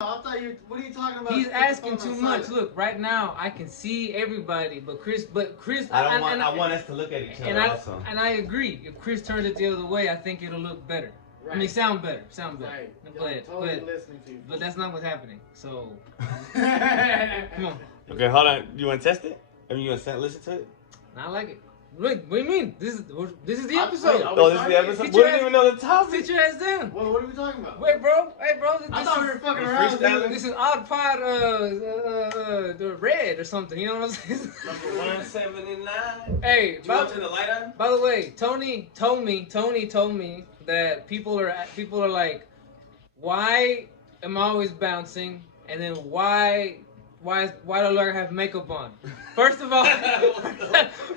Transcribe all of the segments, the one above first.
I thought you. What are you talking about? He's asking too much. Look, right now I can see everybody, but Chris. I want us to look at each other also. And I agree. If Chris turns it the other way, I think it'll look better. Right. I mean, sound better. Right. Totally listening to you. But that's not what's happening. So. Come on. Okay, hold on. You want to test it? I mean, you want to listen to it? I like it. Wait, what do you mean? This is the episode. Oh, this is the episode? We didn't even know the topic. Sit your ass down. What are we talking about? Wait, bro. Hey, bro. I thought we were fucking around. This is Odd Pod, the red or something. You know what I'm saying? Number 179. Hey, do you want to turn the light on? By the way, Tony told me that people are like, why am I always bouncing? And then why do I have makeup on? First of all,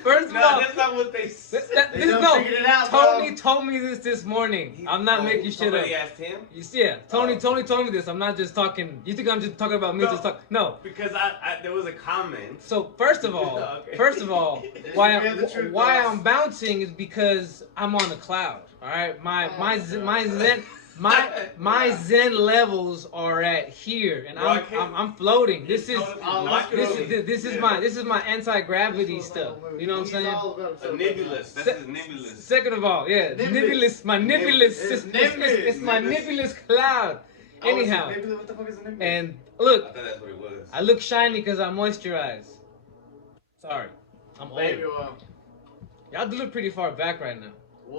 that's not what they said. Figured it out, Tony told me this morning. I'm not making shit up. Somebody asked him? Yeah, Tony told me this. I'm not just talking. You think I'm just talking about me? No. Because there was a comment. So first of all, why I'm bouncing is because I'm on the cloud. All right, my zen levels are at here, and I'm floating. This is my anti-gravity stuff. You know what I'm saying? A nebulous. This is nebulous. Second of all, yeah, nebulous. My nebulous. It's my nebulous cloud. Anyhow, what the fuck is a nebulous? And look, I thought that's what it was. I look shiny because I moisturize. Sorry, I'm old. Y'all do look pretty far back right now.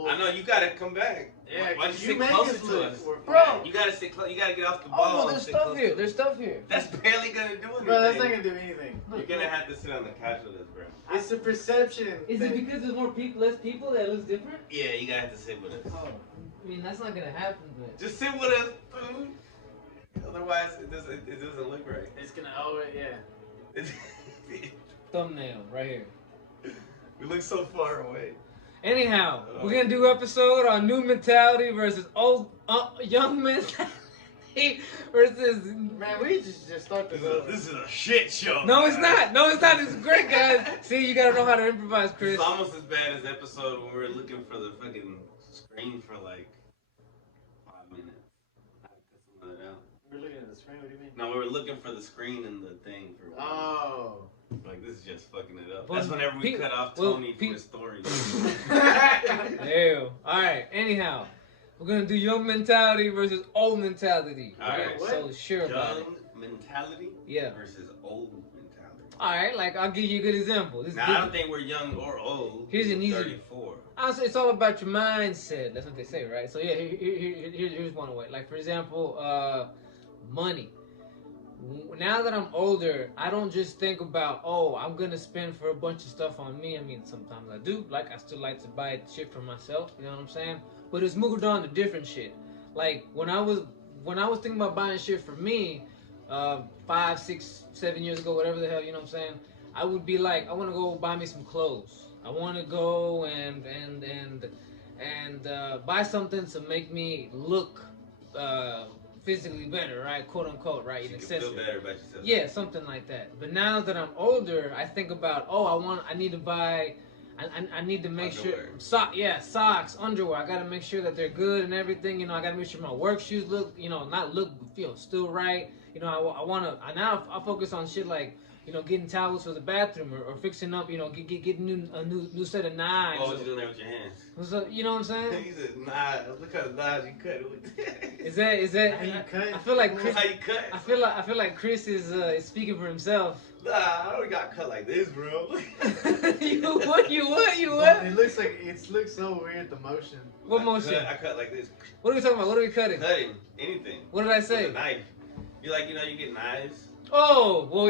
I know, you gotta come back. Yeah, why don't you sit closer to us? Bro, you gotta sit close. You gotta get off the ball. Oh, there's stuff here. There's stuff here. That's barely gonna do anything. Bro, that's not gonna do anything. You're gonna have to sit on the couch with us, bro. It's a perception. Is it because there's less people that looks different? Yeah, you gotta have to sit with us. Oh, I mean, that's not gonna happen, but... Just sit with us, dude. Otherwise, it doesn't look right. It's gonna, yeah. Thumbnail, right here. We look so far away. Anyhow, we're gonna do episode on new mentality versus old young mentality versus. Man, we just start this over. This is a shit show. No, it's not. No, it's not. It's great, guys. See, you gotta know how to improvise, Chris. It's almost as bad as the episode when we were looking for the fucking screen for like 5 minutes. I had to cut some of that out. We were looking at the screen. What do you mean? No, we were looking for the screen and the thing for. Oh. Like, this is just fucking it up. That's whenever we cut off Tony from his story. Ew. Alright, anyhow. We're gonna do young mentality versus old mentality. Alright. So sure about it. Young mentality versus old mentality. Alright, like, I'll give you a good example. I don't think we're young or old. Here's an easy 34. Honestly, it's all about your mindset. That's what they say, right? So yeah, here's one way. Like, for example, money. Now that I'm older, I don't just think about, oh, I'm gonna spend for a bunch of stuff on me. I mean, sometimes I do. Like, I still like to buy shit for myself. You know what I'm saying? But it's moved on to different shit. Like, when I was thinking about buying shit for me, 5, 6, 7 years ago, whatever the hell, you know what I'm saying? I would be like, I want to go buy me some clothes. I want to go and buy something to make me look physically better, right? Quote unquote, right? You can feel better about yourself. Yeah, something like that. But now that I'm older, I think about, oh, I need to buy, I need to make underwear. sure, socks, underwear. I gotta make sure that they're good and everything. You know, I gotta make sure my work shoes look, not look, feel still right. You know, I focus on shit like, getting towels for the bathroom or fixing up, getting a new set of knives. Oh, what you doing there with your hands? You know what I'm saying? He said, knives. Look how the knives you cut it with. Is that? How you cut? I feel like Chris. How you cut? I feel like Chris is speaking for himself. Nah, I already got cut like this, bro. You what? It looks so weird, the motion. What motion? I cut like this. What are we talking about? What are we cutting? Cutting anything. What did I say? With a knife. You get knives. Oh, well,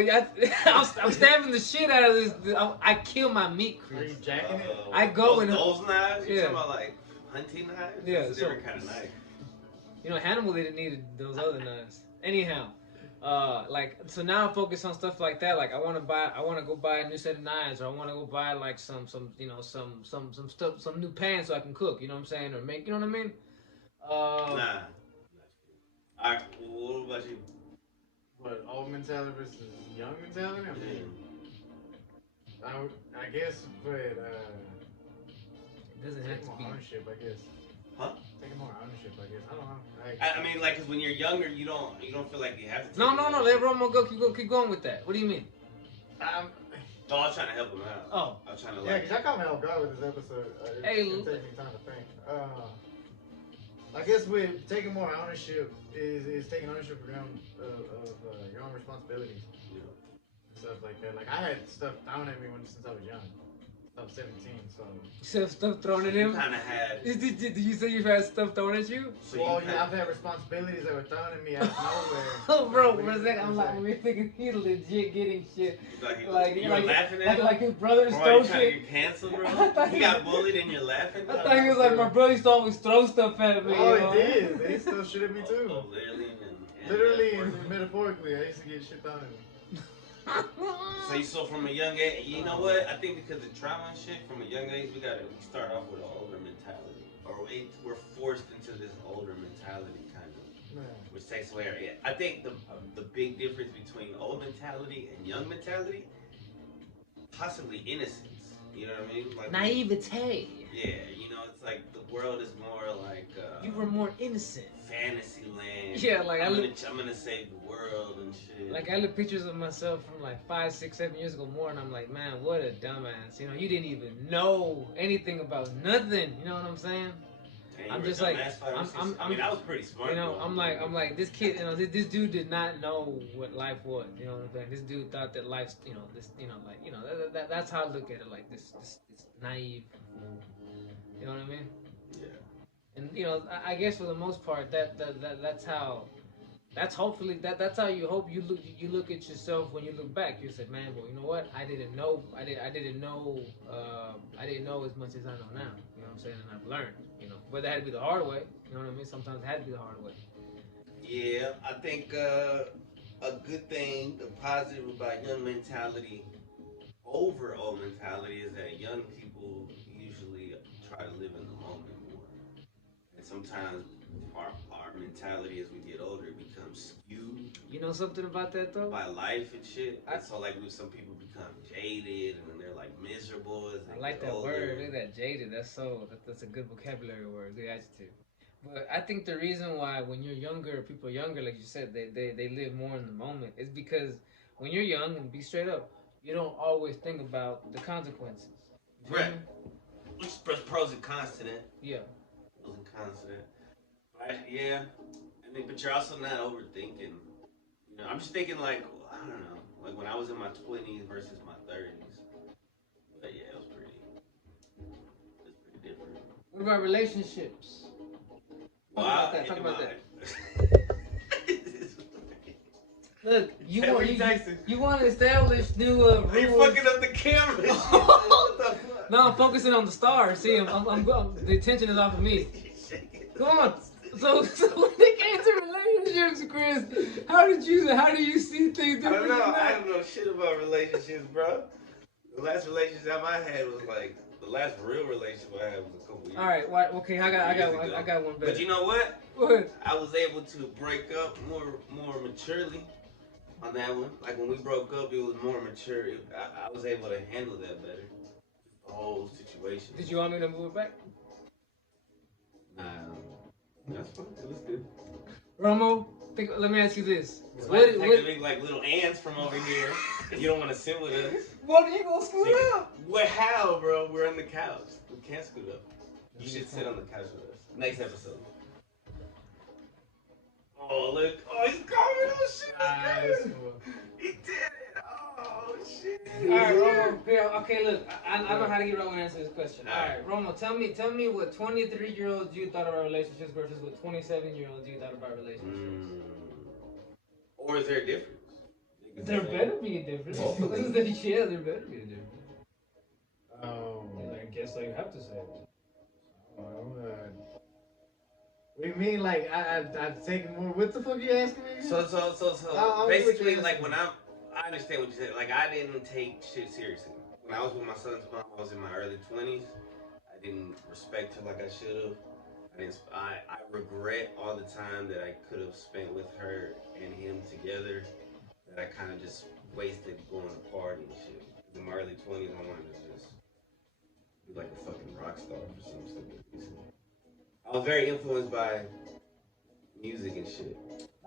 I'm stabbing the shit out of this. I kill my meat, Chris. Are you jacking it? I go those knives? You're Yeah. talking about like hunting knives? Yeah, It's a different kind of knife. Hannibal didn't need those other knives. Anyhow, so now I focus on stuff like that. Like I want to go buy a new set of knives, or I want to go buy like some stuff, some new pans so I can cook. You know what I'm saying? Or make, you know what I mean? Nah. Alright, what about you? What, old mentality versus young mentality? I mean, I guess, but it doesn't have take to more be ownership, I guess. Huh? Take taking more ownership, I guess. I don't know. Like, I mean, like, cause when you're younger, you don't feel like you have to. No, take no, no. Let Romo go. Keep going with that. What do you mean? Oh, I was trying to help him out. Oh. I was trying to yeah, like. because I caught me off guard with this episode. Hey, It's taking me time to think. I guess with taking more ownership is taking ownership of your own responsibilities. Yeah. Stuff like that. Like I had stuff thrown at me since I was young. I was 17, so. You have stuff thrown at him? Kind of had. Did you say you've had stuff thrown at you? So Well, you yeah, I've had responsibilities that were thrown at me out of nowhere. Oh, bro, for a second, I'm like, we're thinking he's legit getting shit. Like you were laughing at him? Like his brother Bro, stole you trying to shit. get canceled, bro? He got bullied and you're laughing? I thought he was like, my brother used to always throw stuff at me. Oh, you know? he did. They still shit at me too. Oh, Literally and metaphorically, I used to get shit thrown at me. So you saw from a young age, you know what? I think because of trauma and shit, from a young age, we start off with an older mentality, or we're forced into this older mentality kind of, Man. which takes away our. I think the big difference between old mentality and young mentality, possibly innocence. You know what I mean? Like Naivete. Yeah, you know, it's like the world is more like. You were more innocent. Fantasy land. Yeah, like I'm gonna save the world and shit. Like I look pictures of myself from like 5, 6, 7 years ago more, and I'm like, man, what a dumbass. You know, you didn't even know anything about nothing. You know what I'm saying? I'm just like, I mean, I was pretty smart. You know, bro. I'm like, this kid, you know, this dude did not know what life was. You know what I'm saying? This dude thought that life's, you know, this, you know, like, you know, that's how I look at it. Like this naive. You know what I mean? Yeah. And you know, I guess for the most part, that's how. That's hopefully that's how you hope you look at yourself when you look back. You say, man, well, you know what? I didn't know as much as I know now. You know what I'm saying? And I've learned. You know, whether it had to be the hard way. You know what I mean? Sometimes it had to be the hard way. Yeah, I think a good thing, the positive about young mentality over old mentality is that young people usually try to live in the moment more, and sometimes our mentality as we get older becomes skewed. You know something about that though? By life and shit. And so like some people become jaded and then they're like miserable as they I like get that older. word. Look at that, jaded. That's a good vocabulary word, good adjective. But I think the reason why when you're younger, people younger, like you said, they live more in the moment is because when you're young, and be straight up, you don't always think about the consequences. Right. Which is pros and cons to that. Yeah. Pros and cons to that. Yeah. I mean, but you're also not overthinking. You know, I'm just thinking like, I don't know, like when I was in my 20s versus my 30s. But yeah, it was pretty different. What about relationships? Talk about that. Look, you want to establish new rules. Are you fucking up the camera? What the fuck? No, I'm focusing on the stars. See, I'm the attention is off of me. Come on. So when it came to relationships, Chris, how do you see things different? I don't know shit about relationships, bro. The last relationship I had was like the last real relationship I had was a couple years. All right, okay, I got one better. But you know what? What? I was able to break up more maturely on that one. Like when we broke up, it was more mature. I was able to handle that better. The whole situation. Did you want me to move it back? That's fine. It was good. Romo, let me ask you this. What like little ants from over here. You don't want to sit with us. What are you gonna scoot up? What? How, bro? We're on the couch. We can't scoot up. You should sit on the couch with us. Next episode. Oh look! Oh, he's coming! Oh shit! He did it! Oh shit! All right, Romo. Okay, look, I know how to get Romo to answer this question. All right, Romo, tell me what 23-year-olds you thought about relationships versus what 27-year-olds you thought about relationships. Or is there a difference? There better be a difference. Yeah, there better be a difference. I guess I have to say it. What do you mean? Like I've taken more? What the fuck are you asking me? So basically, like when I understand what you said. Like I didn't take shit seriously. When I was with my son's mom, I was in my early 20s. I didn't respect her like I should have. I regret all the time that I could have spent with her and him together. That I kind of just wasted going to party and shit. In my early 20s, I wanted to just be like a fucking rock star for some stupid reason. I I was very influenced by music and shit.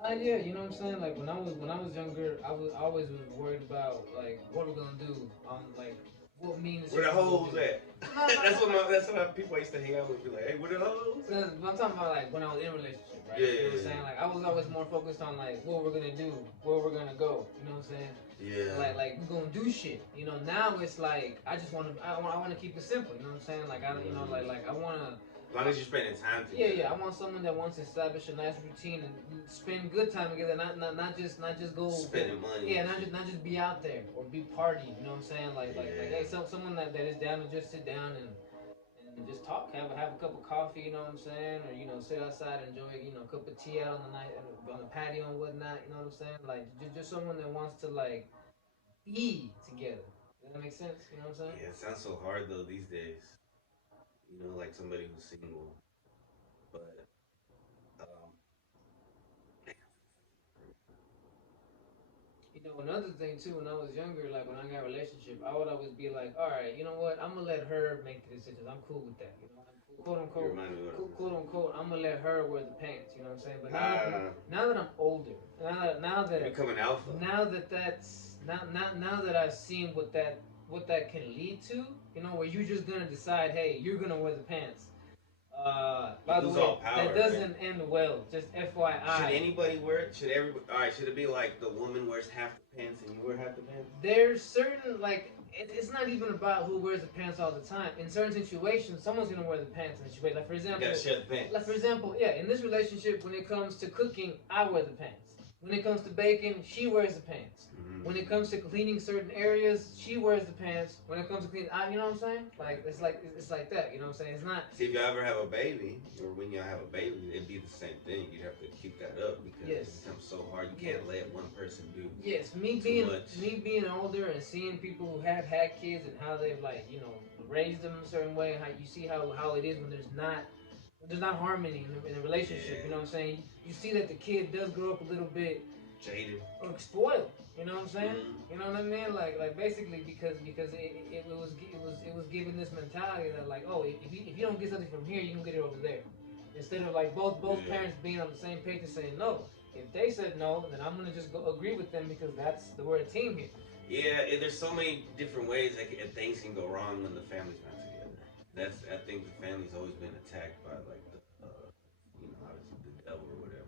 Yeah, you know what I'm saying? Like when I was younger, I always was worried about like what we're gonna do on like what means. Where the hoes at? No, that's what people I used to hang out with. Be like, hey, where the hoes? I'm talking about like when I was in a relationship, right? Yeah, you know what I'm saying? Like I was always more focused on like what we're gonna do, where we're gonna go. You know what I'm saying? Yeah. Like we're gonna do shit. You know, now it's like I just I wanna keep it simple. You know what I'm saying? Like you know, like I wanna. As long as you're spending time together. Yeah. I want someone that wants to establish a nice routine and spend good time together, not just go spending money. Yeah, not just be out there or be party. You know what I'm saying? Like hey, someone that is down to just sit down and just talk, have a cup of coffee. You know what I'm saying? Or you know, sit outside, enjoy a cup of tea out on the night on the patio and whatnot. You know what I'm saying? Like just someone that wants to like be together. Does that make sense? You know what I'm saying? Yeah, it sounds so hard though these days. You know, like somebody who's single, but you know, another thing too, when I was younger, like when I got a relationship, I would always be like, all right, you know what, I'm gonna let her make the decisions. I'm cool with that. You know, quote unquote, I'm gonna let her wear the pants. You know what I'm saying? But now that I'm older, now that you're becoming alpha. Now that I've seen what that can lead to, you know, where you're just gonna decide, hey, you're gonna wear the pants. By the way, that doesn't end well. Just FYI. Should anybody wear it? Should everybody? All right. Should it be like the woman wears half the pants and you wear half the pants? There's certain like it's not even about who wears the pants all the time. In certain situations, someone's gonna wear the pants in a situation. Like for example, you gotta share the pants. Like for example, yeah, in this relationship, when it comes to cooking, I wear the pants. When it comes to baking, she wears the pants. When it comes to cleaning certain areas, she wears the pants. When it comes to cleaning, you know what I'm saying? Like it's like that. You know what I'm saying? It's not. See, if you ever have a baby, or when you have a baby, it'd be the same thing. You'd have to keep that up because it becomes so hard. You can't let one person do. Yes, me being older and seeing people who have had kids and how they've like raised them a certain way. How you see how it is when there's not harmony in the relationship. You know what I'm saying? You see that the kid does grow up a little bit jaded or spoiled. You know what I'm saying? You know what I mean? Like basically because it was given this mentality that like, oh, if you don't get something from here, you can get it over there. Instead of like both parents being on the same page and saying no. If they said no, then I'm gonna just go agree with them because we're a team here. Yeah, there's so many different ways that things can go wrong when the family's not together. I think the family's always been attacked by like obviously the devil or whatever.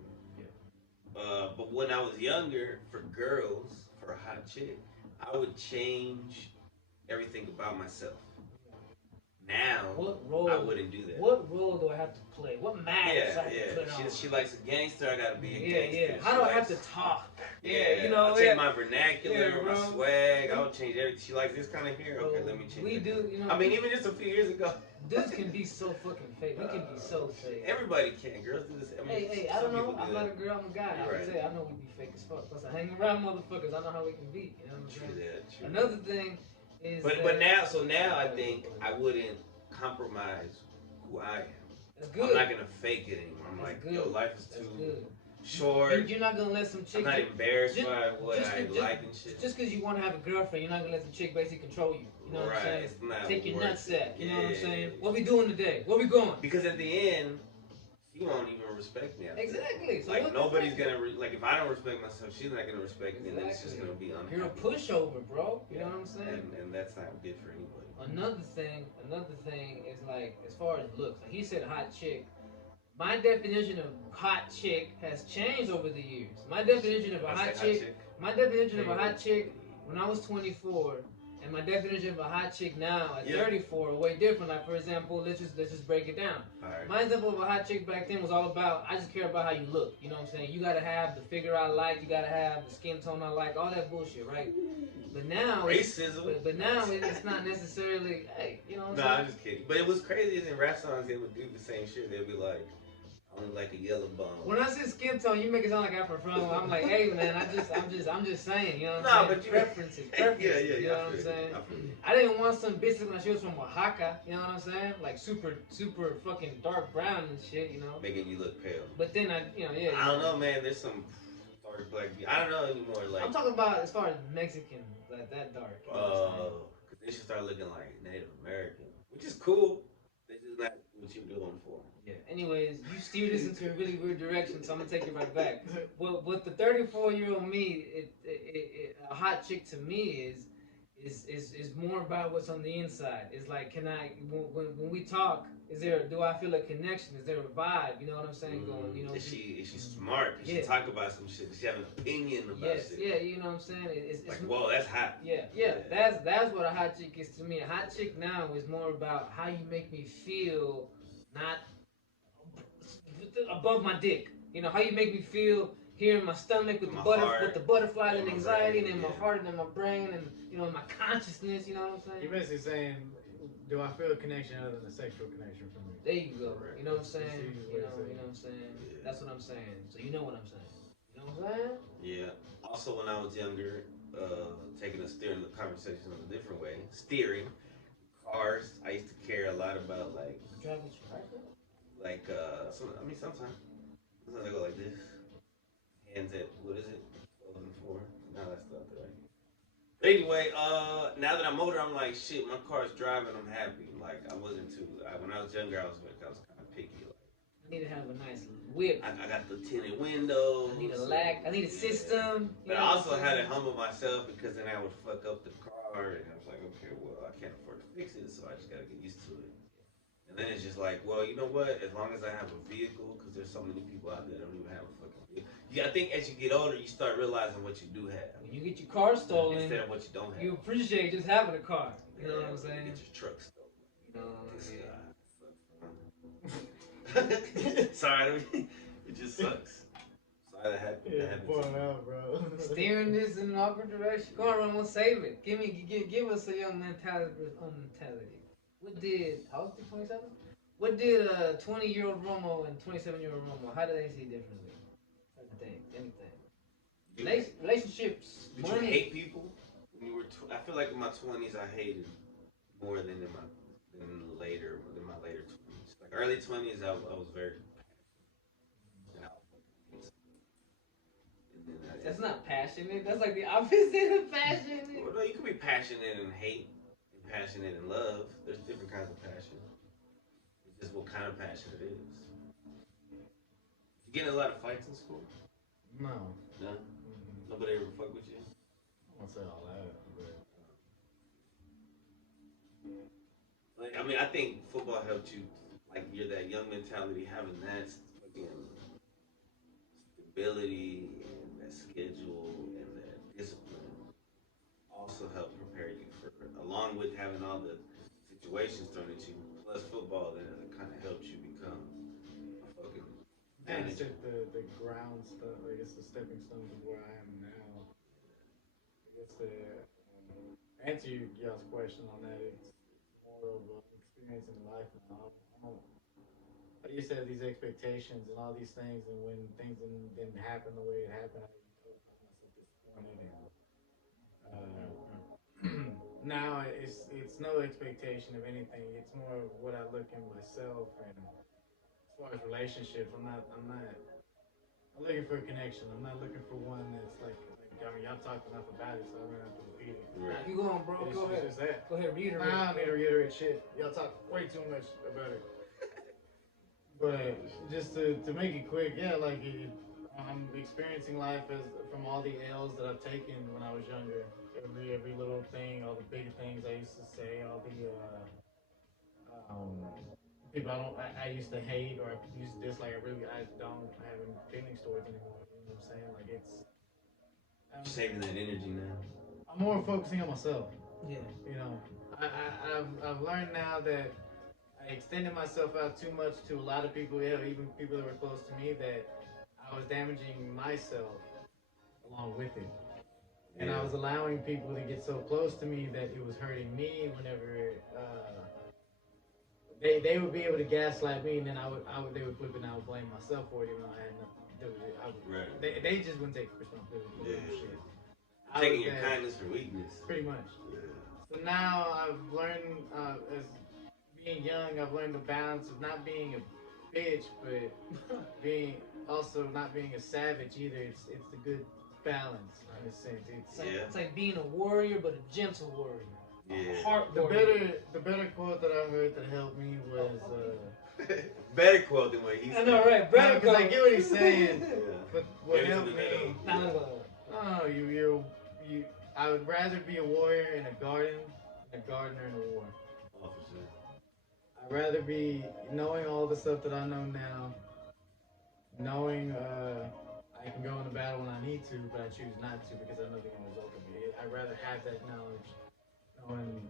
But when I was younger, for girls, for a hot chick, I would change everything about myself. Now, I wouldn't do that. What role do I have to play? What mask I have to put on? She likes a gangster, I gotta be a gangster. Yeah. How do I have to talk? I'll change my vernacular, my swag, I'll change everything. She likes this kind of hair, okay, let me change it. I mean, even just a few years ago. Dudes can be so fucking fake. We can be so fake. Everybody can. Girls do this. Hey, I don't know. I'm not a girl, I'm a guy. I can tell you, I know we be fake as fuck. Plus, I hang around motherfuckers. I know how we can be. You know what I'm saying? True. Another thing is. But now I think I wouldn't compromise who I am. That's good. I'm not gonna fake it anymore. I'm like, yo, life is too short. You're not gonna let some chick. I'm not embarrassed by what I like and shit. Just because you want to have a girlfriend, you're not gonna let some chick basically control you. You know what I'm saying? Take your nutsack. You know what I'm saying? What we doing today? Where we going? Because at the end, she won't even respect me. Exactly. So like nobody's gonna like if I don't respect myself, she's not gonna respect me. And it's just gonna be unhappy. You're a pushover, bro. You know what I'm saying? And that's not good for anybody. Another thing is like as far as looks. Like he said, hot chick. My definition of hot chick has changed over the years. My definition of a hot chick when I was 24 and my definition of a hot chick now at 34 are way different. Like for example, let's just break it down. Right. My example of a hot chick back then was all about I just care about how you look. You know what I'm saying? You gotta have the figure I like, you gotta have the skin tone I like, all that bullshit, right? But now racism. But now it's not necessarily hey, you know what I'm saying? I'm just kidding. But it was crazy in rap songs they would do the same shit. They'd be like like a yellow bone. When I say skin tone, you make it sound like I'm from. I'm like, hey man, I'm just saying, you know what I'm saying? But preferences. Yeah. You know what I'm saying? I didn't want some bitch when she was from Oaxaca. You know what I'm saying? Like super fucking dark brown and shit. You know, making you look pale. But then I don't know, man. There's some dark black. I don't know anymore. Like I'm talking about as far as Mexican, like that dark. Oh, because they should start looking like Native American, which is cool. This is not what you're doing for. Yeah. Anyways, you steered this into a really weird direction, so I'm gonna take it right back. But the 34-year-old me, a hot chick to me is more about what's on the inside. It's like, can I when we talk, do I feel a connection? Is there a vibe? You know what I'm saying? Going, you know. Is she smart? Does she talk about some shit? Does she have an opinion about shit? Yeah, you know what I'm saying? It's like, whoa, that's hot. Yeah. That's what a hot chick is to me. A hot chick now is more about how you make me feel, not above my dick. You know, how you make me feel here in my stomach with the butterflies and anxiety, and in my heart and in my brain, and you know, in my consciousness. You know what I'm saying? You're basically saying, do I feel a connection other than a sexual connection from me? There you go. You know what I'm saying? You know what I'm saying? Yeah. That's what I'm saying. So you know what I'm saying? You know what I'm saying? Yeah. Also, when I was younger, taking a steering the conversation in a different way, steering cars. I used to care a lot about like driving tractor. Like sometimes I go like this. Hands at what is it? 12 and 4. No, that's not right. Anyway, now that I'm older, I'm like, shit. My car's driving. I'm happy. Like I wasn't too. When I was younger, I was kind of picky. Like I need to have a nice whip. I got the tinted windows. I need a lack. I need a system. But I also had to humble myself because then I would fuck up the car, and I was like, okay, well, I can't afford to fix it, so I just gotta get used to it. And then it's just like, well, you know what? As long as I have a vehicle, because there's so many people out there that don't even have a fucking vehicle. I think as you get older, you start realizing what you do have. When you get your car stolen, instead of what you don't have, you appreciate just having a car. You know what I'm saying? You get your truck stolen. Sorry, it just sucks. Sorry that happened. Yeah, out, bro. Steering this in an awkward direction. Go on, Romo, save it. Give us a young mentality. What did, how old is 27? What did a 20-year-old Romo and 27-year-old Romo, how do they see differently? Anything. Relationships, did money. You hate people? When you were I feel like in my 20s I hated more than in my later 20s. Like early 20s I was very That's not passionate. That's like the opposite of passionate. Well, no, you can be passionate and hate, and passionate and love. There's different kinds of passion. It's just what kind of passion it is. You get in a lot of fights in school? No. No? Mm-hmm. Nobody ever fuck with you? I won't say all that, but... Like, I mean, I think football helped you, like, you're that young mentality, having that fucking stability and that schedule and that discipline also helped prepare you for, along with having all the situations thrown at you, plus football, then it kind of helps you become a fucking manager. The ground stuff, I guess the stepping stones of where I am now. I guess to answer y'all's question on that, it's more of an experience in life now. I used to have these expectations and all these things, and when things didn't happen the way it happened, I was disappointed. Now it's no expectation of anything. It's more of what I look in myself, and as far as relationships, I'm looking for a connection. I'm not looking for one that's like I mean, y'all talked enough about it, so I'm gonna have to repeat it. Right. You go on, bro. Go ahead. Go ahead, reiterate. I don't need to reiterate shit. Y'all talk way too much about it. But just to make it quick, yeah, like I'm experiencing life from all the L's that I've taken when I was younger. Every little thing, all the big things I used to say, all the people I used to hate or I used to dislike. I don't have any feelings towards anymore. You know what I'm saying? Like I'm saving that energy now. I'm more focusing on myself. Yeah. You know, I've learned now that I extended myself out too much to a lot of people, even people that were close to me, that I was damaging myself along with it. And I was allowing people to get so close to me that it was hurting me whenever they would be able to gaslight me, and then they would flip it and I would blame myself for it even though I had nothing to do with it. They just wouldn't take responsibility for shit. Taking your kindness for weakness. Pretty much. Yeah. So now I've learned, as being young, I've learned the balance of not being a bitch, but not being a savage either. It's the good balance in a sense. It's like being a warrior, but a gentle warrior. Yeah. A heart the warrior. better quote that I heard that helped me was Better quote than what he said. I know, right? Better Because I get what he's saying. Yeah. But what Maybe helped to the middle. me. Nah, let's go. No, you. I would rather be a warrior in a garden than a gardener in a war. Oh, for sure. I'd rather be knowing all the stuff that I know now, knowing I can go into battle when I need to, but I choose not to because I know the end result of it. I'd rather have that knowledge, knowing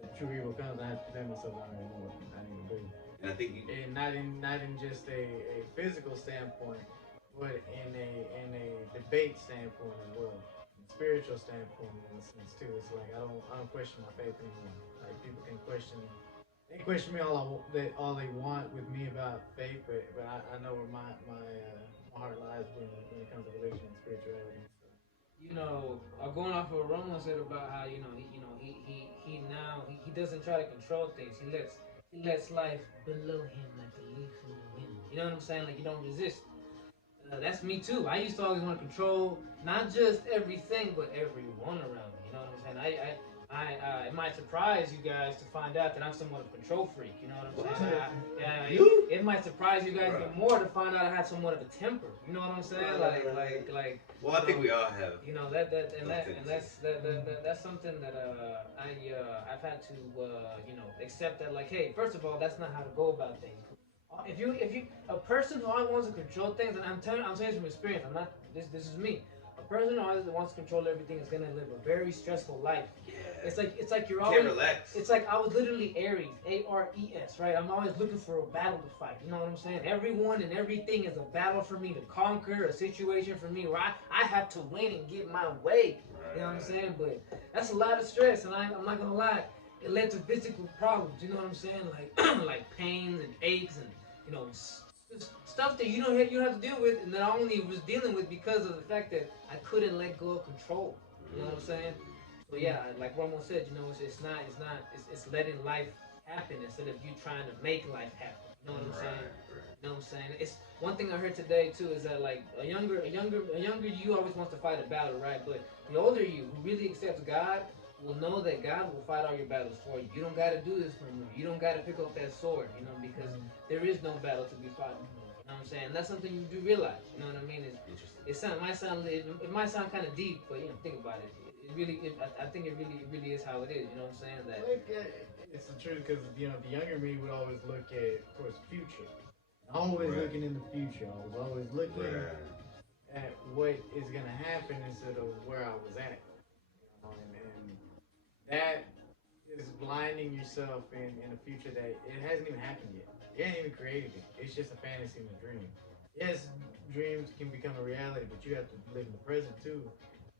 that true evil comes. I have to defend myself. I already know what I need to do, And I think you. and not in just a physical standpoint, but in a debate standpoint as well, spiritual standpoint in a sense too. It's like I don't question my faith anymore. Like people can question. They can question me all they want with me about faith, but I know where my heart lies when it comes to religion and spirituality. You know, going off of what Roman said about how he doesn't try to control things. He lets life below him like a leaf in the wind. You know what I'm saying? Like you don't resist. That's me too. I used to always want to control not just everything, but everyone around me. You know what I'm saying? It might surprise you guys to find out that I'm somewhat of a control freak. You know what I'm saying? It might surprise you guys even more to find out I have somewhat of a temper. You know what I'm saying? Like. Well, I think we all have. You know that's something that I've had to accept that, like, hey, first of all, that's not how to go about things. If you a person who always wants to control things, and I'm saying from experience, I'm not this is me. A person who always wants to control everything is gonna live a very stressful life. Yeah. It's like you're Can't always relax. It's like I was literally Aries, Ares, right? I'm always looking for a battle to fight. You know what I'm saying? Everyone and everything is a battle for me to conquer, a situation for me where I have to win and get my way. You know what I'm saying? But that's a lot of stress, and I'm not gonna lie. It led to physical problems. You know what I'm saying? Like like pains and aches and stuff that you don't have to deal with, and that I only was dealing with because of the fact that I couldn't let go of control. You know what I'm saying? So yeah, like Romo said, it's letting life happen instead of you trying to make life happen. You know what I'm saying? You know what I'm saying? It's one thing I heard today too is that like a younger you always wants to fight a battle, right? But the older you who really accepts God will know that God will fight all your battles for you. You don't got to do this for me. You don't got to pick up that sword, because there is no battle to be fought. You know what I'm saying? And that's something you do realize. You know what I mean? It might sound kind of deep, but think about it. I think it really is how it is. You know what I'm saying? That it's the truth because the younger me would always look towards the future. Always looking in the future. I was always looking at what is gonna happen instead of where I was at. And that is blinding yourself in a future that it hasn't even happened yet. You haven't even created it. It's just a fantasy and a dream. Yes, dreams can become a reality, but you have to live in the present too.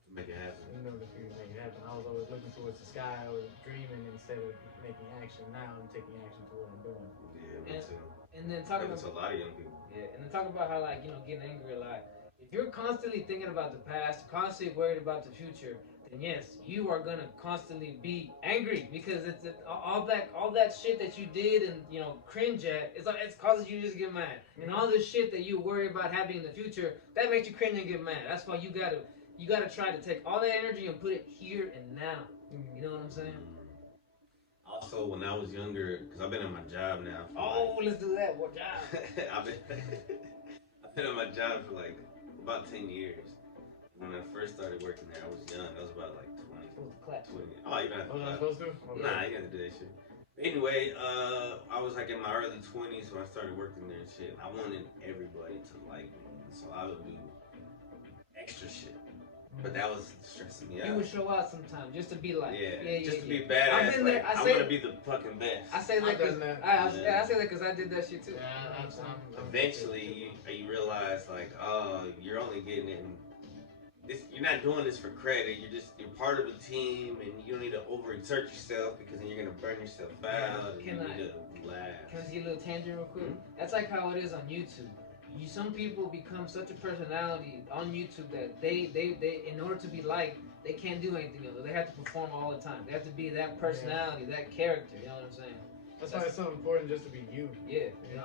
Make it happen. In order for you to make it happen. I was always looking towards the sky. I was dreaming instead of making action. Now I'm taking action to what I'm doing. Yeah, me too. And then talk about a lot of young people. Yeah, and then talk about how getting angry a lot. If you're constantly thinking about the past, constantly worried about the future, then yes, you are gonna constantly be angry because it's all that shit that you did and cringe at. It causes you to just get mad, and all this shit that you worry about having in the future that makes you cringe and get mad. That's why you gotta try to take all that energy and put it here and now. You know what I'm saying? Also, when I was younger, because I've been at my job now. Let's do that. What job? I've been at my job for like about 10 years. When I first started working there, I was young. I was about like 20. Oh, you don't have to clap. Supposed to? Okay. Nah, you got to do that shit. Anyway, I was like in my early 20s when I started working there and shit. I wanted everybody to like me, so I would do extra shit. But that was stressing me out. You would show out sometimes just to be like, to be badass. I've been there. I'm gonna be the fucking best. I say that because I say that because I did that shit too. Yeah, eventually, you realize like, oh, you're only getting it. You're not doing this for credit. You're part of a team, and you don't need to overexert yourself because then you're gonna burn yourself out. Can I need to laugh. Can I see a little tangent real quick? That's like how it is on YouTube. Some people become such a personality on YouTube that they in order to be liked, they can't do anything else. They have to perform all the time. They have to be that personality, that character. You know what I'm saying? That's why it's so important just to be you. Yeah. You know,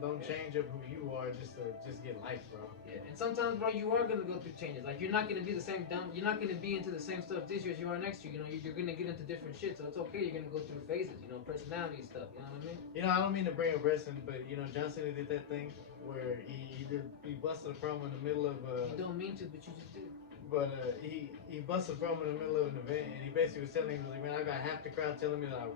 don't change up who you are just to get life, bro. Yeah, and sometimes, bro, you are gonna go through changes. Like you're not gonna be the same dumb. You're not gonna be into the same stuff this year as you are next year. You know, you're gonna get into different shit. So it's okay. You're gonna go through phases. You know, personality stuff. You know what I mean? You know, I don't mean to bring up wrestling, but you know, John Cena did that thing where he busted a promo in the middle of. You don't mean to, but you just do. But he busted a promo in the middle of an event, and he basically was telling me, he was like, man, I got half the crowd telling me that I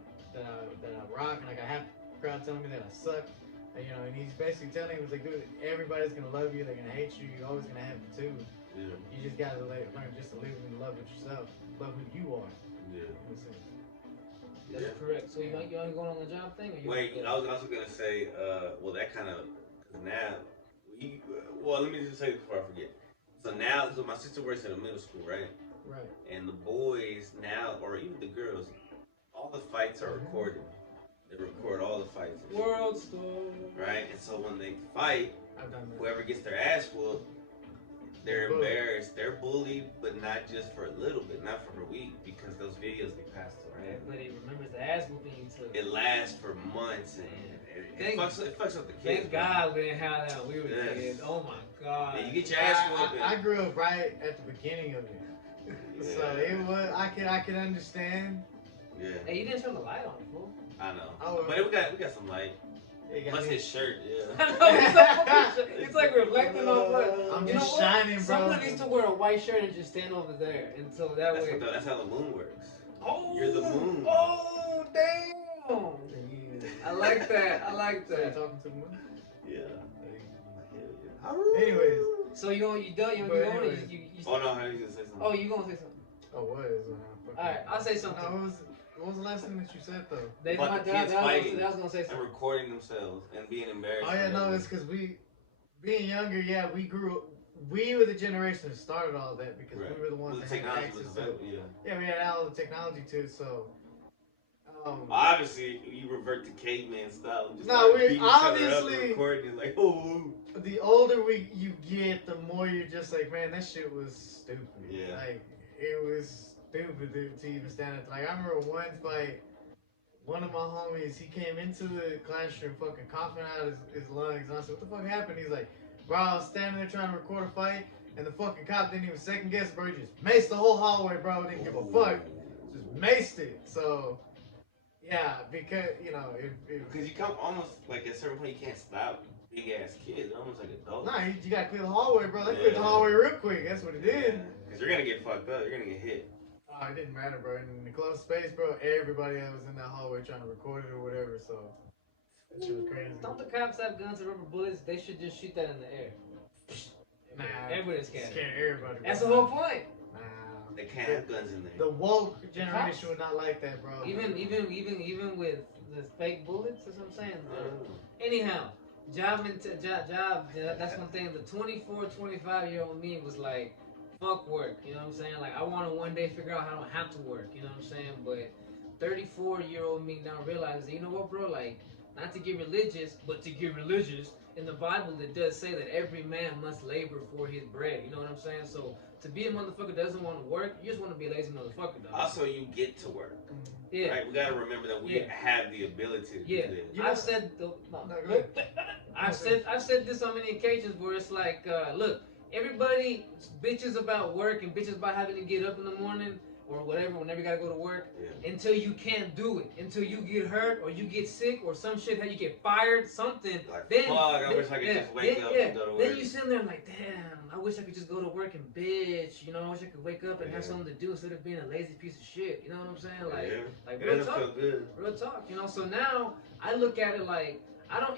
rock, and I got half the crowd telling me that I suck. And, you know, and he's basically telling him, he was like, dude, everybody's gonna love you, they're gonna hate you, you're always gonna have the two. Yeah. You just gotta learn just to live and love with yourself, love who you are. Yeah. That's correct. So you ain't going on the job thing? Or you Wait, I was also gonna say, well, that kind of now. Well, let me just say this before I forget. So now, my sister works in a middle school, right? Right. And the boys now, or even the girls, all the fights are recorded. They record all the fights. World Star. Right? And so when they fight, I've done that. whoever gets their ass whooped, they're embarrassed. They're bullied, but not just for a little bit, not for a week, because those videos get passed around. Everybody remembers the ass whooping you took. It lasts for months, and it fucks up the kids. Thank God we didn't have that when we were kids. Oh my God. Yeah, you get your ass whooped. I grew up right at the beginning of it. Yeah. So it was, I could understand. Yeah. Hey, you didn't turn the light on, fool. I know. Oh, but we got some light. Plus his shirt, yeah. I know, it's like reflecting off what. I'm you just know shining, bro. Someone needs to wear a white shirt and just stand over there, and so that's how the moon works. Oh, you're the moon. Oh, damn! I like that. I like So that. you're talking to the moon? Yeah. Anyways. So you done? You Oh no, I was gonna say something. Oh, you gonna say something? Oh, what is? Alright, I'll say something. No, what was the last thing that you said though? About the kids fighting I was gonna say something. and recording themselves and being embarrassed. Oh yeah, no, it's because being younger, yeah, we grew up. We were the generation that started all that because we were the ones that had access to it. Yeah, we had all the technology too, so. Obviously, you revert to caveman style. Just no, like we obviously recording like, oh. The older you get, the more you're just like, man, that shit was stupid. Yeah. Like it was stupid to even stand up. Like I remember one fight, one of my homies, he came into the classroom fucking coughing out his lungs, and I said, what the fuck happened? He's like, bro, I was standing there trying to record a fight, and the fucking cop didn't even second guess, bro. He just maced the whole hallway, bro. Didn't give a fuck. Just maced it. So. Yeah, because because you come almost like at a certain point you can't stop big ass kids. They're almost like adults. Nah, you gotta clear the hallway, bro. They cleared the hallway real quick. That's what it did. Because you're gonna get fucked up. You're gonna get hit. Oh, it didn't matter, bro. In the closed space, bro, everybody that was in that hallway trying to record it or whatever. So that shit was crazy. Don't the cops have guns and rubber bullets? They should just shoot that in the air. Nah, everybody's scared. Scare everybody. That's the whole point. Nah. They can't have guns in there. The woke generation would not like that, bro. Even with the fake bullets, that's what I'm saying. Anyhow, job, that's one thing. The 24, 25-year-old me was like, fuck work, you know what I'm saying? Like, I want to one day figure out how I don't have to work, you know what I'm saying? But 34-year-old me now realizes, you know what, bro? Like, not to get religious, but to get religious. In the Bible, it does say that every man must labor for his bread, you know what I'm saying? So, to be a motherfucker that doesn't want to work, you just want to be a lazy motherfucker, dog. Also, you get to work. Yeah. Right? We gotta remember that we have the ability to do this. I've said I've said this on many occasions where it's like, look, everybody bitches about work and bitches about having to get up in the morning or whatever, whenever you gotta go to work, until you can't do it, until you get hurt or you get sick or some shit, how you get fired, something. Like, then, fuck, I wish I could just wake up and go to work. Then you sit there like, damn, I wish I could just go to work and bitch, you know, I wish I could wake up and have something to do instead of being a lazy piece of shit, you know what I'm saying? Like real talk, real talk, you know. So now I look at it like,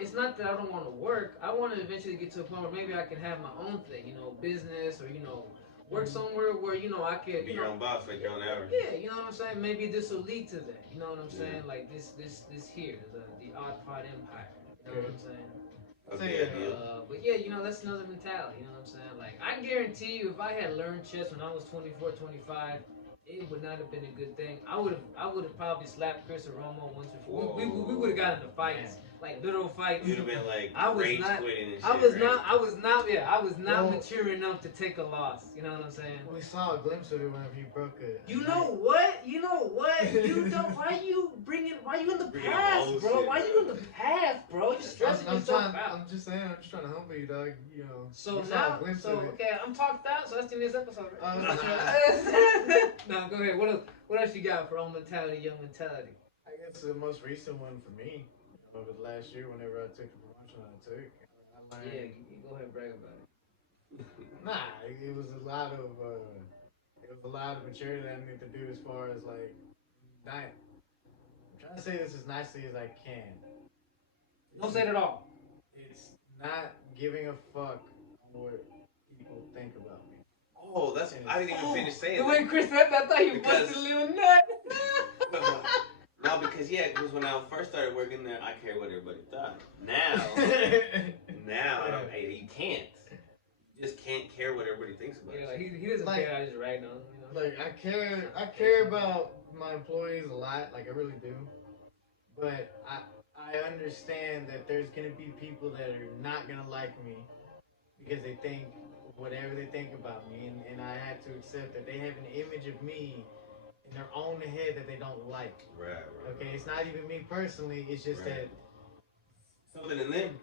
it's not that I don't want to work. I want to eventually get to a point where maybe I can have my own thing, you know, business or, you know, work somewhere where, you know, I could be your own boss, make your own hours. Yeah, you know what I'm saying? Maybe this will lead to that. You know what I'm saying? Like this here, the Odd Pod Empire. You know what I'm saying? Okay, but yeah, you know, that's another mentality, you know what I'm saying? Like, I guarantee you, if I had learned chess when I was 24, 25, it would not have been a good thing. I would have probably slapped Chris Romo once before. We would have gotten into fights, like literal fights. You'd have been like I was rage not. quitting and shit. I was right? not. I was not. Yeah, I was not Well, mature enough to take a loss. You know what I'm saying? We saw a glimpse of it whenever you broke it. You know what? You know what? You don't. Why you bringing? Why you in the Bringing past, up bro? old Why shit, you in the past, bro? You stressing I'm yourself trying. out. I'm just saying. I'm just trying to humble you, dog. You know. So we saw now, a glimpse so of it. okay, I'm talked out. So that's the next episode, right? That's No, go ahead. What else you got for old mentality, young mentality? I guess the most recent one for me over the last year, whenever I took the promotion I took, I learned. Yeah, you go ahead and brag about it. Nah, it was a lot of maturity that I need to do as far as like, not. I'm trying to say this as nicely as I can. Don't say it at all. It's not giving a fuck on what people think about me. Oh, that's. I didn't even finish saying The that. way Chris said that, I thought you Because- busted a little nut. No, because because when I first started working there, I cared what everybody thought. Now, I don't. Hey, you can't. You just can't care what everybody thinks about Yeah, you. like he doesn't Like- care. I just right now. You know? Like I care about my employees a lot, like I really do. But I understand that there's gonna be people that are not gonna like me because they think whatever they think about me, and I have to accept that they have an image of me in their own head that they don't like. Right. Okay, it's not even me personally. It's just Right. that Something in them.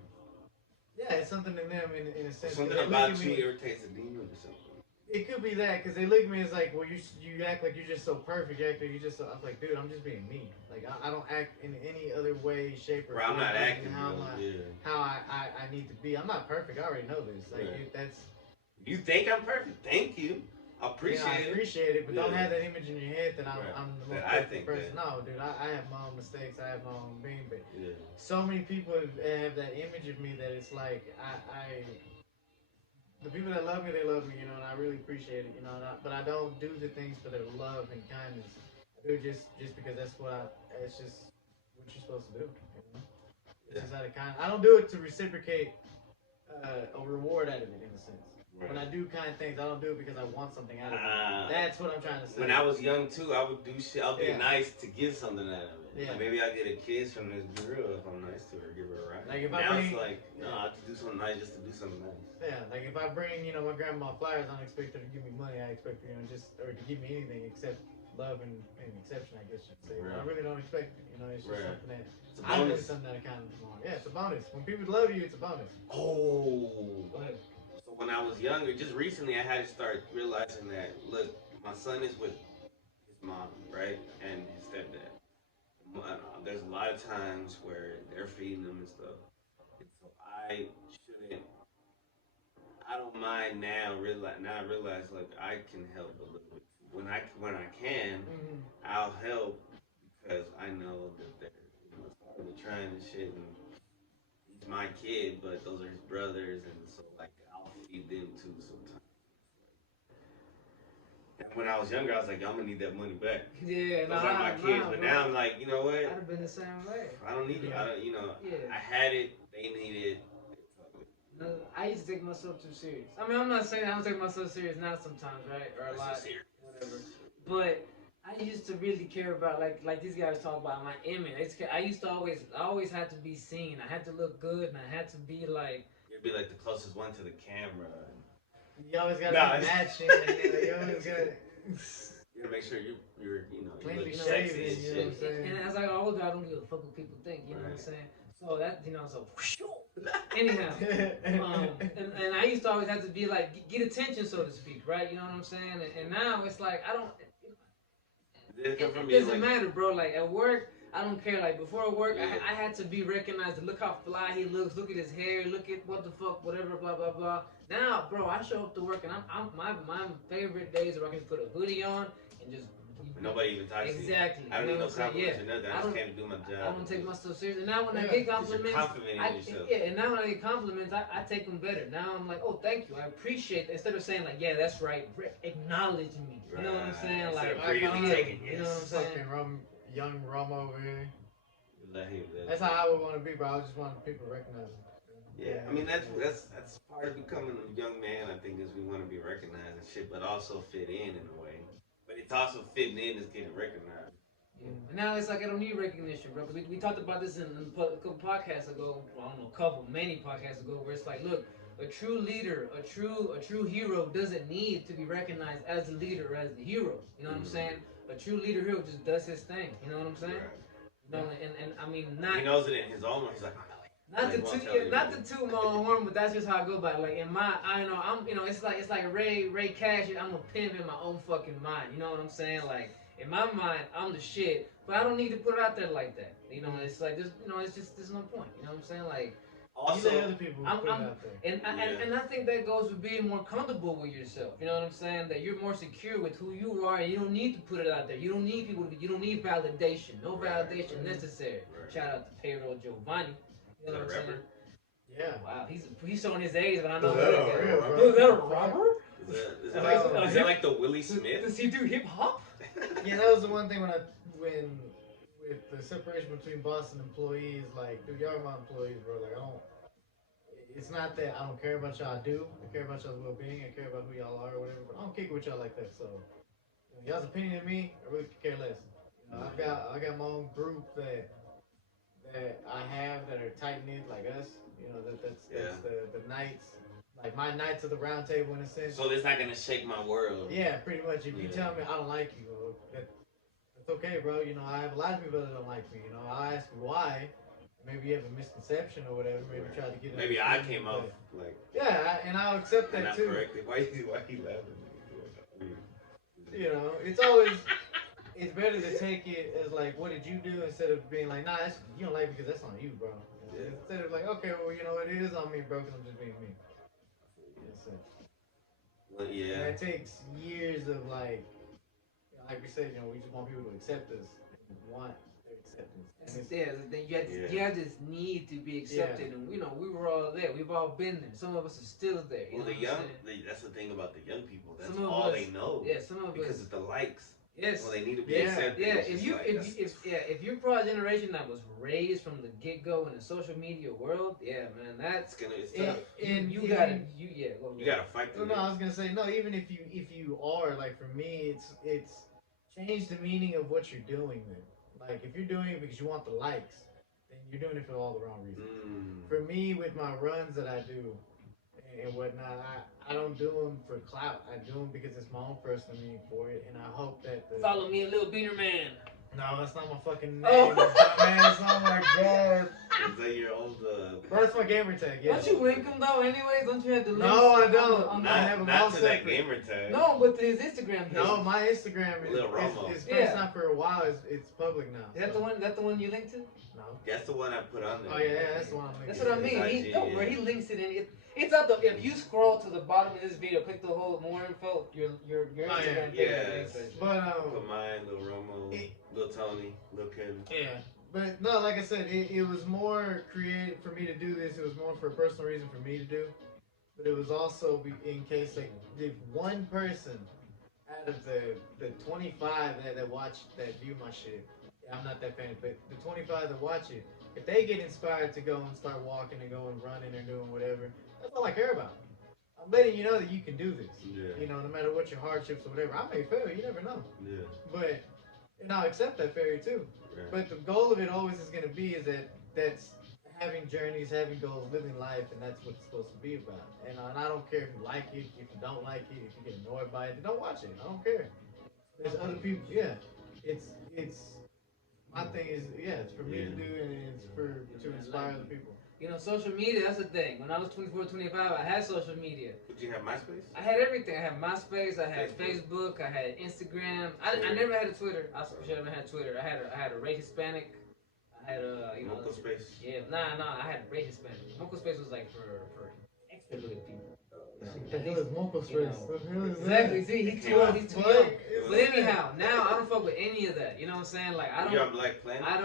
yeah, it's something in them in a sense. 'Cause Something they look about at you me- irritates a demon or something. It could be that because they look at me as like, well, you act like you're just so perfect. You act like you're just so. I'm like, dude, I'm just being me. Like I don't act in any other way, shape, or Bro, I'm not form acting. how Yeah. I need to be. I'm not perfect. I already know this. Like Right. that's. You think I'm perfect? Thank you. I I appreciate it. appreciate it, but don't Yeah. have that image in your head that I'm, Right. I'm the most That I perfect think person. that. No, dude, I have my own mistakes. I have my own being, but Yeah. so many people have that image of me that it's like the people that love me, they love me, you know, and I really appreciate it, you know. But I don't do the things for their love and kindness. I do just because that's it's just what you're supposed to do. You know? It's just out of kind. I don't do it to reciprocate a reward out of it, in a sense. When I do kind things, I don't do it because I want something out of it. That's what I'm trying to say. When I was young too, I would do shit. I'll be Yeah. nice to get something out of it. Yeah. Like maybe I get a kiss from this girl if I'm nice to her, give her a ride. Like if I now bring- it's like no, I have to do something nice just to do something nice. Yeah, like if I bring, my grandma flowers, I don't expect her to give me money. I expect her, or to give me anything except love and exception, I guess you'd say. But I Right. really don't expect it. It's just Right. something that It's a I do bonus. something that I kind of want. Yeah, it's a bonus. When people love you, it's a bonus. Oh. Go ahead. So when I was younger, just recently, I had to start realizing that look, my son is with his mom, right, and his stepdad. There's a lot of times where they're feeding them and stuff, and so I shouldn't. I don't mind now. Now I realize like I can help a little bit. When I can, Mm-hmm. I'll help because I know that they're trying and shit, and he's my kid, but those are his brothers, and so like I'll feed them too sometimes. And when I was younger, I was like, I'm gonna need that money back. Yeah, Those are my kids, but now I'm like, you know what? I'd have been the same way. I don't need it. I don't, Yeah. I had it. They needed. No, I used to take myself too serious. I mean, I'm not saying I don't take myself serious now sometimes, right? Or a lot, whatever. But I used to really care about like these guys talk about my image. I used to always had to be seen. I had to look good, and I had to be like. You'd be like the closest one to the camera. You always gotta Nah, be it's- matching. You always gotta. You gotta make sure you're you Cleanly look shaven, sexy and you know what I'm shit. saying? And as I got older, I don't give a fuck what people think. You know what I'm Right. saying? So that so. Anyhow, and I used to always have to be like get attention, so to speak, right? You know what I'm saying? And now it's like I don't. Did it come from It you? doesn't Like, matter, bro. Like at work, I don't care. Like before work, I had to be recognized. Look how fly he looks. Look at his hair. Look at what the fuck, whatever, blah blah blah. Now, bro, I show up to work and I'm my favorite days are where I can just put a hoodie on and just. nobody even talks to you. Exactly. I don't You need know no what I'm saying? compliments Yeah. or nothing. I I just don't- came to do my job. I don't take myself serious. And now when I Yeah, get 'Cause you're compliments, complimenting yourself. yeah, and now when I get compliments, I take them better. Now I'm like, oh, thank you, I appreciate that. Instead of saying like, yeah, that's right, acknowledge me. You know what I'm saying? Instead Like, of really yeah, taking you know what I'm saying? Fucking young Romo over here. Let him live. That's how I would want to be, bro. I just want people to recognize me. Yeah, I mean that's part of becoming a young man. I think is we want to be recognized and shit, but also fit in a way. But it's also fitting in is getting recognized. Yeah. And now it's like I don't need recognition, bro. Because we talked about this in a couple podcasts ago. Well, I don't know, many podcasts ago, where it's like, look, a true leader, a true hero doesn't need to be recognized as the leader or as the hero. You know what I'm saying? A true leader hero just does his thing. You know what I'm saying? Right. You know, and I mean, not. He knows it in his own way. He's like, not to toot my own horn, but that's just how I go about it. Like in my, I know I'm, you know, it's like Ray Cash. I'm a pimp in my own fucking mind. You know what I'm saying? Like in my mind, I'm the shit, but I don't need to put it out there like that. You know, it's like just, you know, it's just there's no point. You know what I'm saying? Like. Also, you let other people put it out there. And I think that goes with being more comfortable with yourself. You know what I'm saying? That you're more secure with who you are, and you don't need to put it out there. You don't need people. You don't need validation. No validation necessary. Right. Shout out to Payroll Giovanni. You know what I'm saying? Yeah. Wow, he's showing his age, but I know Is that a rapper? Is that like the Willie Smith? Does he do hip hop? Yeah, that was the one thing when with the separation between boss and employees, like, dude, y'all are my employees, bro. Like, it's not that I don't care about y'all. I do. I care about y'all's well-being. I care about who y'all are or whatever, but I don't kick with y'all like that. So, y'all's opinion of me, I really could care less. You know, I got my own group that I have that are tight-knit like us. You know, that's the knights. Like, my knights of the round table in a sense. So it's not going to shake my world. Yeah, pretty much. If you tell me I don't like you, that's okay, bro. You know, I have a lot of people that don't like me. You know, I'll ask you why. Maybe you have a misconception or whatever. Maybe try to get it. Maybe I came off like. Yeah, and I'll accept that too. Why he laughing? You know, it's better to take it as like, what did you do, instead of being like, nah, you don't like me because that's on you, bro. Yeah. Instead of like, okay, well, you know, it is on me, bro, because I'm just being me. Well, yeah. And it takes years of like we said, you know, we just want people to accept us, and want their acceptance. You have this need to be accepted, and you know, we were all there. We've all been there. Some of us are still there. Well, that's the thing about the young people. That's all they know. Yeah, some of us because of the likes. Yes. Well, they need to be accepted. Yeah, if you're part of a generation that was raised from the get go in the social media world, yeah, man, it's tough. And you gotta fight through. No, I was gonna say no. Even if you are like, for me, it's changed the meaning of what you're doing. Then, like, if you're doing it because you want the likes, then you're doing it for all the wrong reasons. For me, with my runs that I do and whatnot, I don't do them for clout. I do them because it's my own personal meaning for it, and I hope that follow me, Little Beaner Man. No, that's not my fucking name. Dumbass. Oh my god. Is that your old? That's my gamer tag. Yeah. Don't you link him though? Anyways, don't you have to link? No, I don't. I have them all to separate. That gamer tag. No, but to his Instagram. No, my Instagram is first time for a while. It's public now. Is that the one? That the one you linked to? No. That's the one I put on there. Oh yeah, that's the one I'm linking. That's what I mean. He links it in. It's up the. If you scroll to the bottom of this video, click the whole more info. Your Instagram page. Yeah. But put mine, Lil Romo, Lil Tony, Lil Kim. Yeah. But no, like I said, it was more creative for me to do this. It was more for a personal reason for me to do. But it was also in case, like, if one person out of the 25 that watch, that view my shit, I'm not that fan, but the 25 that watch it, if they get inspired to go and start walking and going running or doing whatever, that's all I care about. I'm letting you know that you can do this. Yeah. You know, no matter what your hardships or whatever. I may fail, you never know. Yeah. But, and I'll accept that failure too. Right. But the goal of it always is going to be that's having journeys, having goals, living life, and that's what it's supposed to be about. And I don't care if you like it, if you don't like it, if you get annoyed by it, don't watch it. I don't care. There's other people. Yeah, it's my thing is it's for me to do, and it's to inspire other people. You know, social media, that's the thing. When I was 24, 25, I had social media. Did you have MySpace? I had everything. I had MySpace, I had Facebook, I had Instagram. I never had a Twitter. I should have had Twitter. I had a Ray Hispanic. I had a, Moco Space? Yeah, I had Ray Hispanic. Moco Space was like for extra little people. The hell is Moco Space? Exactly. See, he's too young. But anyhow, now I don't fuck with any of that. You know what I'm saying? Like, I don't. You're on Black Planet? I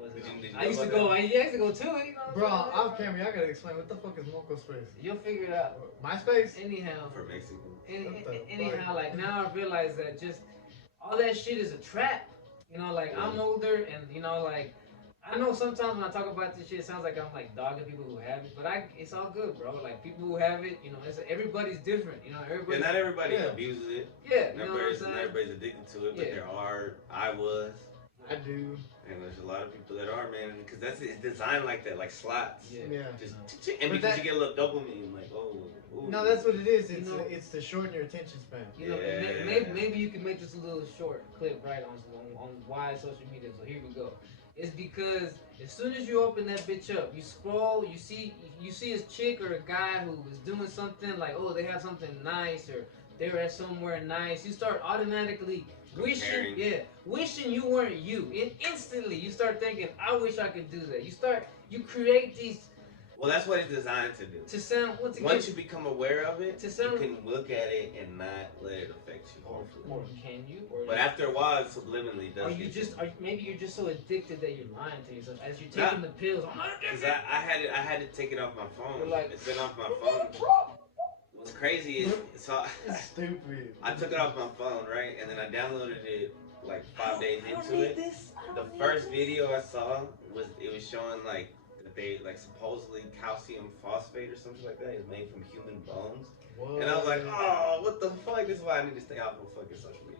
wasn't. I used to go to it. You know bro, off camera, I gotta explain what the fuck is Moco Space. You'll figure it out. MySpace? Anyhow. For Mexico. Anyhow, like, now I realize that just all that shit is a trap. You know, like, I'm older, and you know, like, I know sometimes when I talk about this shit, it sounds like I'm like dogging people who have it, but it's all good, bro. Like people who have it, everybody's different. Everybody. Yeah, not everybody abuses it. Yeah, not everybody's addicted to it, but there are. I do. And there's a lot of people that are, man, because it's designed like that, like slots. Yeah. Just and but because you get a little dopamine, like ooh. No, that's what it is. It's to shorten your attention span. Maybe you can make this a little short clip, right, on why social media. So here we go. It's because as soon as you open that bitch up, you scroll, you see a chick or a guy who is doing something like, oh, they have something nice or they're at somewhere nice. You start automatically wishing you weren't you. And instantly you start thinking, I wish I could do that. You create these. Well, that's what it's designed to do. To sound once you become aware of it, you can look at it and not let it affect you. Or can you? But after a while, it subliminally does. Maybe you're just so addicted that you're lying to yourself as you're taking the pills. I'm not addicted. Because I had to take it off my phone. It's been off my phone. What's crazy is it's stupid. I took it off my phone, right, and then I downloaded it like 5 days into it. The first video I saw was showing like that they like supposedly calcium phosphate or something like that is made from human bones. Whoa. And I was like, oh, what the fuck? This is why I need to stay off of fucking social media.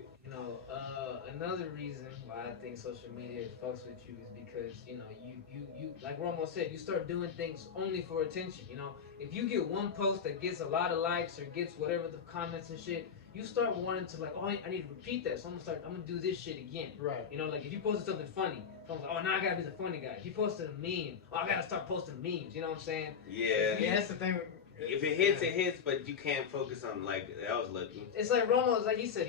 Another reason why I think social media fucks with you is because, you like Romo said, you start doing things only for attention. If you get one post that gets a lot of likes or gets whatever the comments and shit, you start wanting to like, oh, I need to repeat that. So I'm gonna do this shit again. Right. Like if you posted something funny, someone's like, oh, now I gotta be the funny guy. If you posted a meme, oh, I gotta start posting memes. You know what I'm saying? Yeah. Yeah, that's the thing. If it hits, it hits, but you can't focus on like that was lucky. It's like Romo, like he said,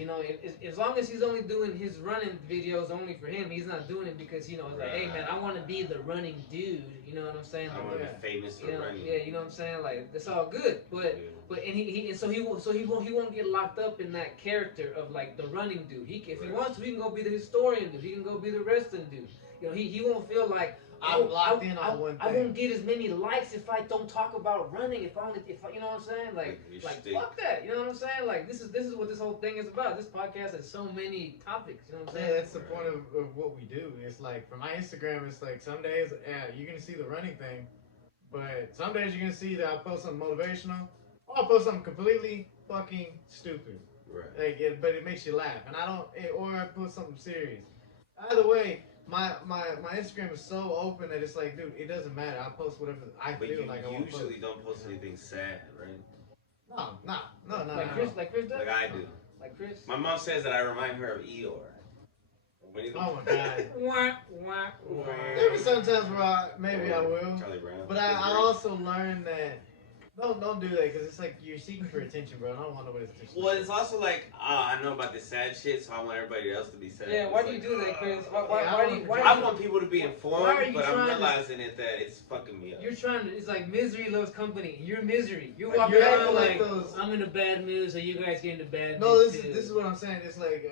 as long as he's only doing his running videos only for him, he's not doing it because it's like, hey man, I want to be the running dude. You know what I'm saying? I want to be famous for running. Yeah, you know what I'm saying? Like that's all good, but he won't get locked up in that character of like the running dude. If he wants to, he can go be the historian dude. He can go be the wrestling dude. He won't feel like. I'm locked in on one thing. I won't get as many likes if I don't talk about running. If you know what I'm saying? Like fuck that. You know what I'm saying? Like this is what this whole thing is about. This podcast has so many topics. You know what I'm saying? Yeah, that's the point of what we do. It's like for my Instagram, it's like some days you're gonna see the running thing, but some days you're gonna see that I post something motivational, or I post something completely fucking stupid. Right. But it makes you laugh, and or I put something serious. Either way. My Instagram is so open that it's like, dude, it doesn't matter. I post whatever I feel like I want to post. You usually don't post anything sad, right? No. Like Chris does? Like I do. Like Chris? My mom says that I remind her of Eeyore. Oh my god. There be sometimes where maybe I will. Charlie Brown. But I also learned that don't do that because it's like you're seeking for attention, bro. I don't want nobody's attention. Well, it's also like I know about this sad shit, so I want everybody else to be sad. Yeah, why do you do that, Chris? I want people to be informed, but I'm realizing that it's fucking me up. You're trying to. It's like misery loves company. You're misery. You're walking around like I'm in a bad mood, so you guys get in a bad mood. No, this is what I'm saying. It's like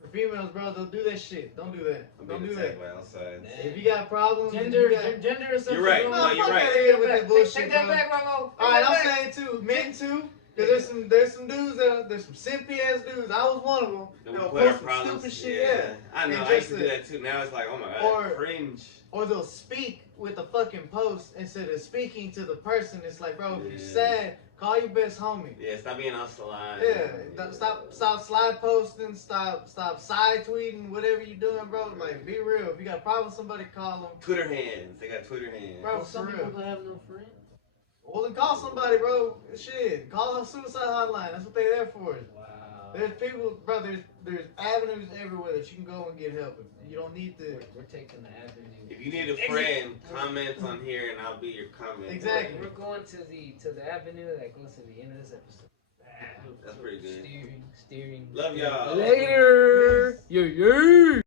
for females, bro, don't do that shit. Don't do that. Don't do that. If you got problems, gender or something. You're right. No, you're right. Take that back, Romo. Alright, I'm saying too, men too. Cause there's some dudes there's some simpy ass dudes. I was one of them. They'll post some stupid shit. Yeah, I know. I used to do that too. Now it's like, oh my god, cringe. Or they'll speak with the fucking post instead of speaking to the person. It's like, bro, if you're sad, call your best homie. Yeah, stop being on slide. Yeah, stop slide posting. Stop side tweeting. Whatever you doing, bro. Like, be real. If you got a problem with somebody, call them. Twitter hands. They got Twitter hands. Bro, some people have no friends. Well, then call somebody, bro. Shit, call a suicide hotline. That's what they're there for. Wow. There's people, bro. There's avenues everywhere that you can go and get help. You don't need to. We're taking the avenue. If you need a friend, comment on here, and I'll be your comment. Exactly. We're going to the avenue that goes to the end of this episode. That's pretty good. Steering. Love y'all. Later. Yeah.